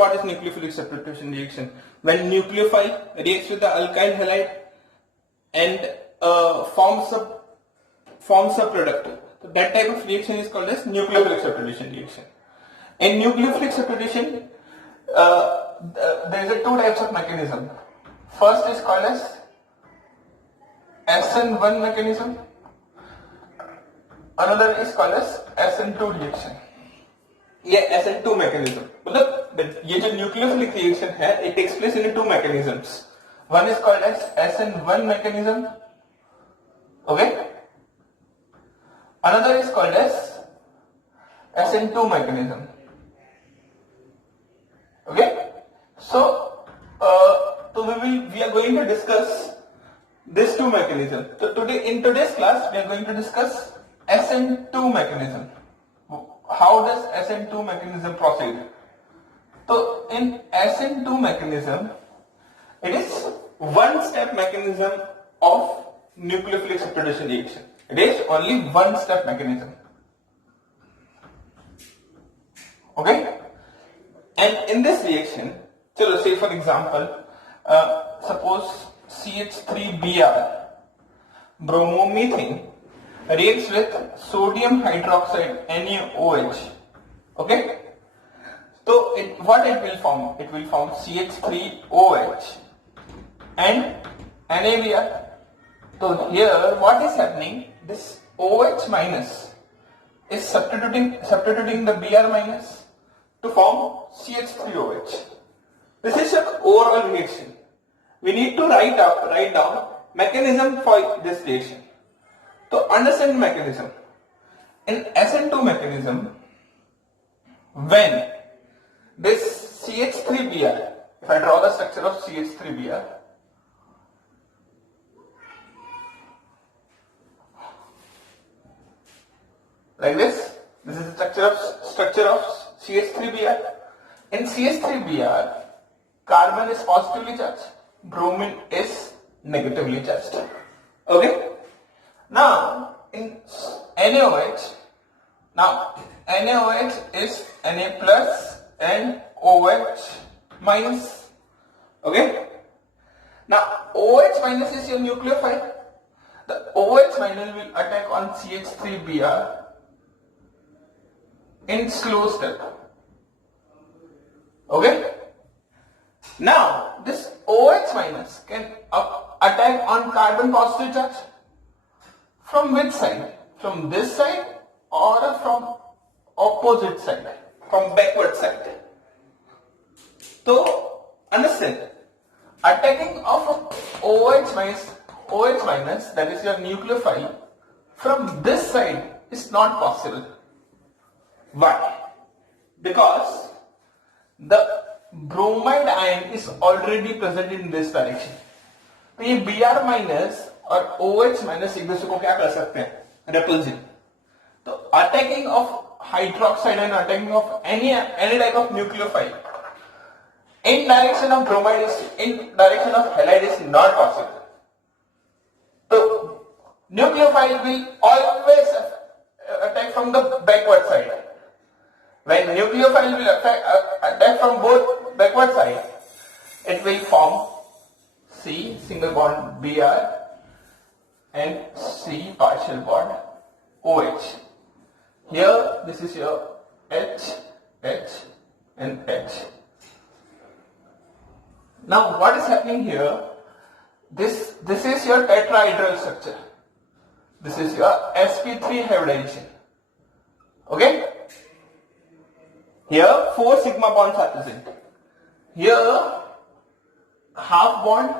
What is nucleophilic substitution reaction? When nucleophile reacts with the alkyl halide and forms a product. So that type of reaction is called as nucleophilic substitution reaction. In nucleophilic substitution, there is a two types of mechanism. First is called as SN1 mechanism. Another is called as SN2 reaction. Yeah, SN2 mechanism. मतलब ये जो nucleophilic reaction है, it takes place in two mechanisms. One is called as SN1 mechanism. Okay. Another is called as SN2 mechanism. Okay. So we are going to discuss these two mechanisms. So in today's class we are going to discuss SN2 mechanism. How does SN2 mechanism proceed? So in SN2 mechanism, it is one-step mechanism of nucleophilic substitution reaction. It is only one-step mechanism. Okay? And in this reaction, so say for example, suppose CH3Br, bromomethane, reacts with sodium hydroxide NaOH. Okay? So what it will form? It will form CH3OH and NaBr. So here what is happening? This OH minus is substituting the Br minus to form CH3OH. This is an overall reaction. We need to write down mechanism for this reaction. To understand mechanism, in SN2 mechanism, when this CH3Br, if I draw the structure of CH3Br, like this is the structure of CH3Br. In CH3Br, carbon is positively charged, bromine is negatively charged. Okay? Now in NaOH, NaOH is Na plus and OH minus. Okay? Now OH minus is your nucleophile. The OH minus will attack on CH3Br in slow step. Okay? Now this OH minus can attack on carbon positive charge. From which side? From this side or from opposite side? From backward side. So understand, attacking of OH minus, that is your nucleophile, from this side is not possible. Why? Because the bromide ion is already present in this direction. तो ये Br minus और OH minus एक दूसरे को क्या कर सकते हैं? Repulsion. तो attacking of hydroxide and attacking of any type of nucleophile in direction of halide is not possible. So nucleophile will always attack from the backward side. When nucleophile will attack from both backward side, it will form C single bond Br and C partial bond OH. Here this is your H, H and H. Now what is happening here? This is your tetrahedral structure. This is your sp3 hybridization. Okay? Here 4 sigma bonds are present. Here half bond,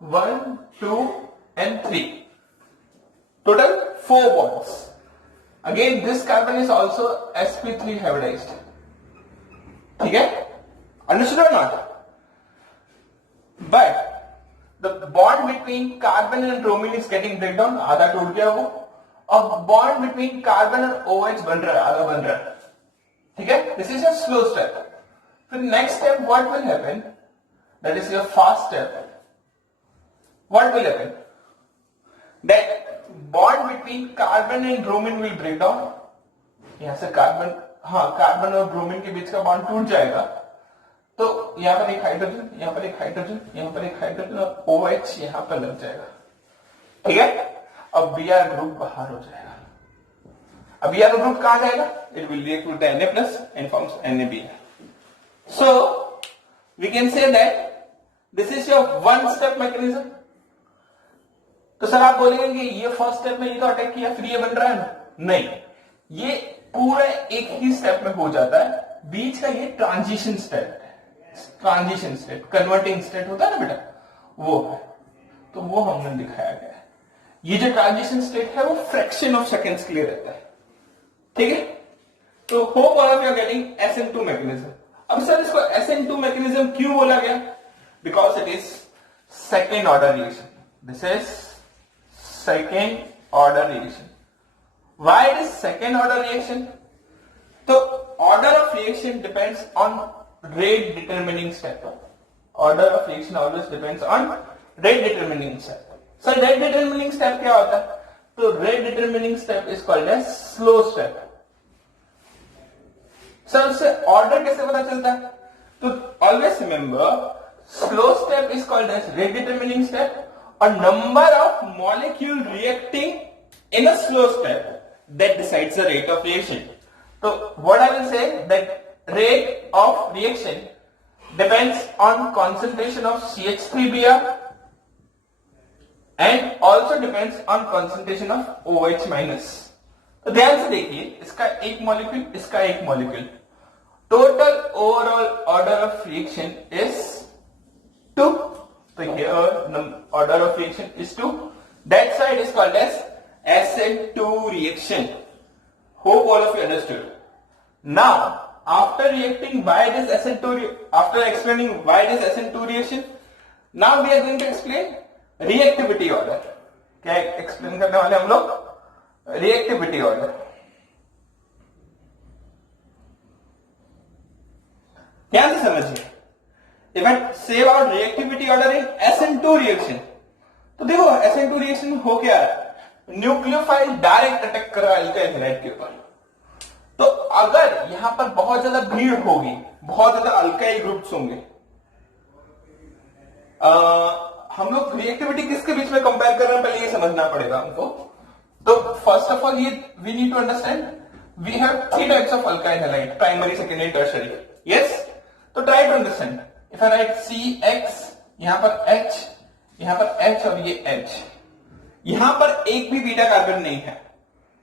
1, 2 and 3. Total 4 bonds. Again this carbon is also sp3 hybridized. Okay? Understood or not? But the bond between carbon and bromine is getting breakdown. आधा टूट गया वो. और bond between carbon and OH बन रहा है, आधा बन रहा है. ठीक है? This is a slow step. The next step, what will happen? That is your fast step. What will happen? That bond between carbon and bromine will break down. यहाँ से carbon हाँ कार्बन और ब्रोमीन के बीच का bond टूट जाएगा, तो यहां पर एक हाइड्रोजन, यहां पर एक हाइड्रोजन, यहां पर एक हाइड्रोजन और OH यहां पर लग जाएगा, ठीक है। अब Br ग्रुप बाहर हो जाएगा। अब Br ग्रुप कहां जाएगा? It will react with Na plus and forms NaBr. So we can say that this is your one step mechanism. तो सर आप बोलेंगे कि ये फर्स्ट स्टेप में ये तो अटैक किया फिर ये बन रहा है ना? नहीं, ये पूरा एक ही स्टेप में हो जाता है। बीच का ये ट्रांजिशन स्टेप है, ट्रांजिशन स्टेट, कन्वर्टिंग स्टेट होता है ना बेटा, वो है। तो वो हमने दिखाया गया है। ये जो ट्रांजिशन स्टेट है वो फ्रैक्शन ऑफ सेकेंड्स के लिए रहता है, ठीक है। तो hope all of you are getting SN2 mechanism. अब सर इसको SN2 मैकेनिज्म क्यों बोला गया? Because it is second order reaction. This is second order reaction. Why it is second order reaction? So order of reaction depends on rate determining step. Order of reaction always depends on rate determining step. So rate determining step क्या होता है? तो rate determining step is called as slow step. Sir उससे order कैसे पता चलता है? तो always remember slow step is called as rate determining step. A number of molecule reacting in a slow step that decides the rate of reaction. So what I will say that rate of reaction depends on concentration of CH3Br and also depends on concentration of OH minus. तो ध्यान से देखिए, इसका एक molecule, इसका एक molecule, total overall order of reaction is 2. So here order of reaction is 2. That side is called as SN2 reaction. Hope all of you understood. Now, after reacting why this SN2, after explaining why this SN2 reaction, now we are going to explain reactivity order. क्या explain करने वाले हम लोग? Reactivity order. ध्यान से समझिए। If I say about reactivity order in SN2 reaction, तो देखो SN2 reaction हो क्या है? न्यूक्लियोफाइल डायरेक्ट अटैक कर रहा है अल्काइल हैलाइड के ऊपर। तो अगर यहां पर बहुत ज्यादा भीड़ होगी, बहुत ज्यादा अल्काइल ग्रुप्स होंगे, हम लोग रिएक्टिविटी किसके बीच में कंपेयर कर रहे हैं पहले ये समझना पड़ेगा हमको। तो फर्स्ट ऑफ ऑल ये we need to understand we have 3 types of alkyl halide, primary, secondary, tertiary. Yes, तो try to understand. If I write CX, यहां पर H, यहां पर H और ये H, यहां पर एक भी बीटा कार्बन नहीं है।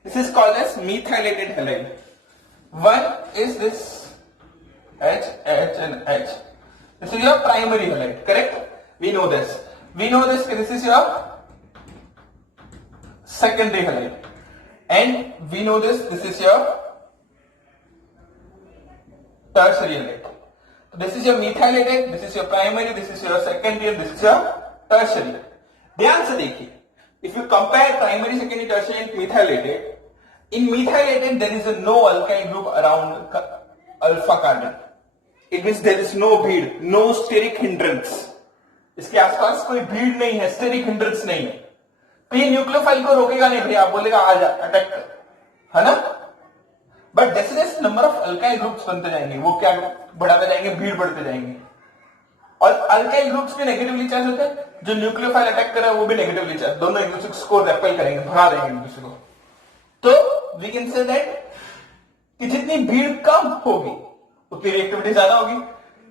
This is called as methylated halide. One is this H, H and H. This is your primary halide, correct? We know this. We know this. This is your secondary halide, and we know this. This is your tertiary halide. This is your methylated, this is your primary, this is your secondary, and this is your tertiary. ध्यान से देखिए, if you compare primary, secondary, tertiary and methylated, in methylated there is a no alkyl group around alpha carbon. It means there is no भीड़, no steric hindrance. इसके आसपास कोई भीड़ नहीं है, steric hindrance नहीं है। तो ये न्यूक्लियोफाइल को रोकेगा नहीं भैया, आप बोलेगा आ जा अटैक कर, है ना। बट जैसे जैसे नंबर ऑफ अल्काइल ग्रुप्स बनते जाएंगे वो क्या बढ़ाते जाएंगे, भीड़ बढ़ते जाएंगे। और अल्काइल ग्रुप्स भी नेगेटिवली चार्ज होते हैं, जो न्यूक्लियोफाइल अटैक कर रहा है वो भी नेगेटिवली चार्ज, दोनों एक दूसरे को स्कोर रेपेल करेंगे, भगा देंगे एक दूसरे को। तो वी कैन से दैट कि जितनी भीड़ कम होगी उतनी रिएक्टिविटी ज्यादा होगी।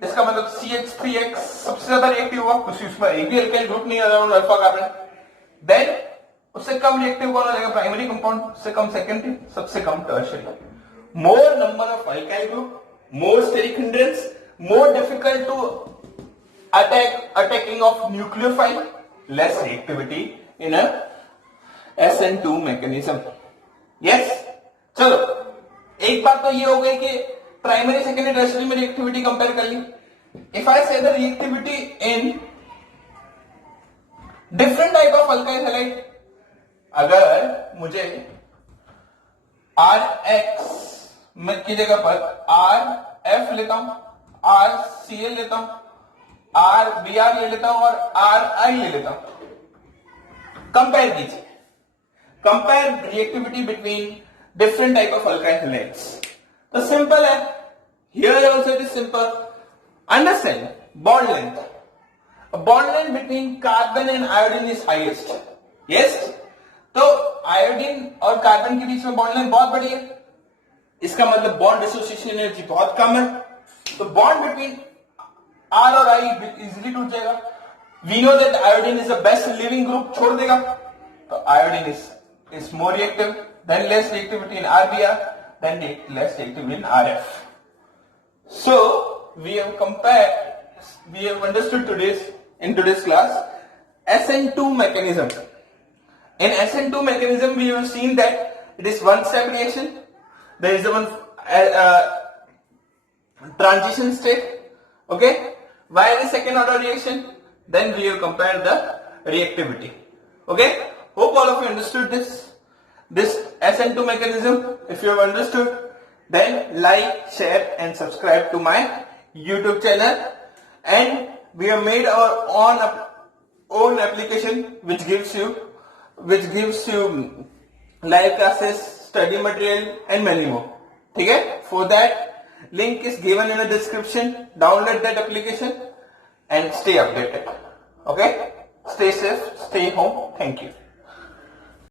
इसका मतलब CH3X सबसे ज्यादा रिएक्टिव हुआ, क्योंकि उसमें एक भी अल्काइल ग्रुप नहीं अराउंड अल्फा कार्बन। देन उससे कम रिएक्टिव कौन हो जाएगा? प्राइमरी कंपाउंड, उससे कम सेकेंडरी, सबसे कम tertiary. More number of alkyl group, more steric hindrance, more difficult to attacking of nucleophile, less reactivity in a SN2 mechanism. Yes? चलो, एक बात तो ये हो गई कि प्राइमरी, सेकेंडरी, टर्शियरी में रिएक्टिविटी कंपेयर कर ली। If I say the reactivity in different type of alkyl halide, अगर मुझे RX की जगह पर RF लेता हूं, RCl लेता हूं, RBr ले लेता हूं और RI ले लेता हूं, कंपेयर कीजिए, compare reactivity between different type of alkyl halides. तो सिंपल है. Here also it is simple. Understand bond length. A bond length between carbon and iodine is highest. Yes. तो आयोडीन और कार्बन के बीच में बॉन्ड लेंथ बहुत बड़ी है. इसका मतलब बॉन्ड डिसोसिएशन एनर्जी बहुत कम है. तो बॉन्ड बिटवीन R और I इजिली टूट जाएगा. We know that iodine is the best leaving group. छोड़ देगा. तो iodine is more reactive, then less reactivity in RBr, then less reactive in RF. So we have understood in today's class SN2 mechanism. In SN2 mechanism we have seen that it is one step reaction. There is one transition state. Okay. While the second order reaction, then we have compared the reactivity. Okay. Hope all of you understood this SN2 mechanism. If you have understood, then like, share and subscribe to my YouTube channel. And we have made our own application which gives you live classes, study material and many more. Okay? For that, link is given in the description. Download that application and stay updated. Okay? Stay safe, stay home. Thank you.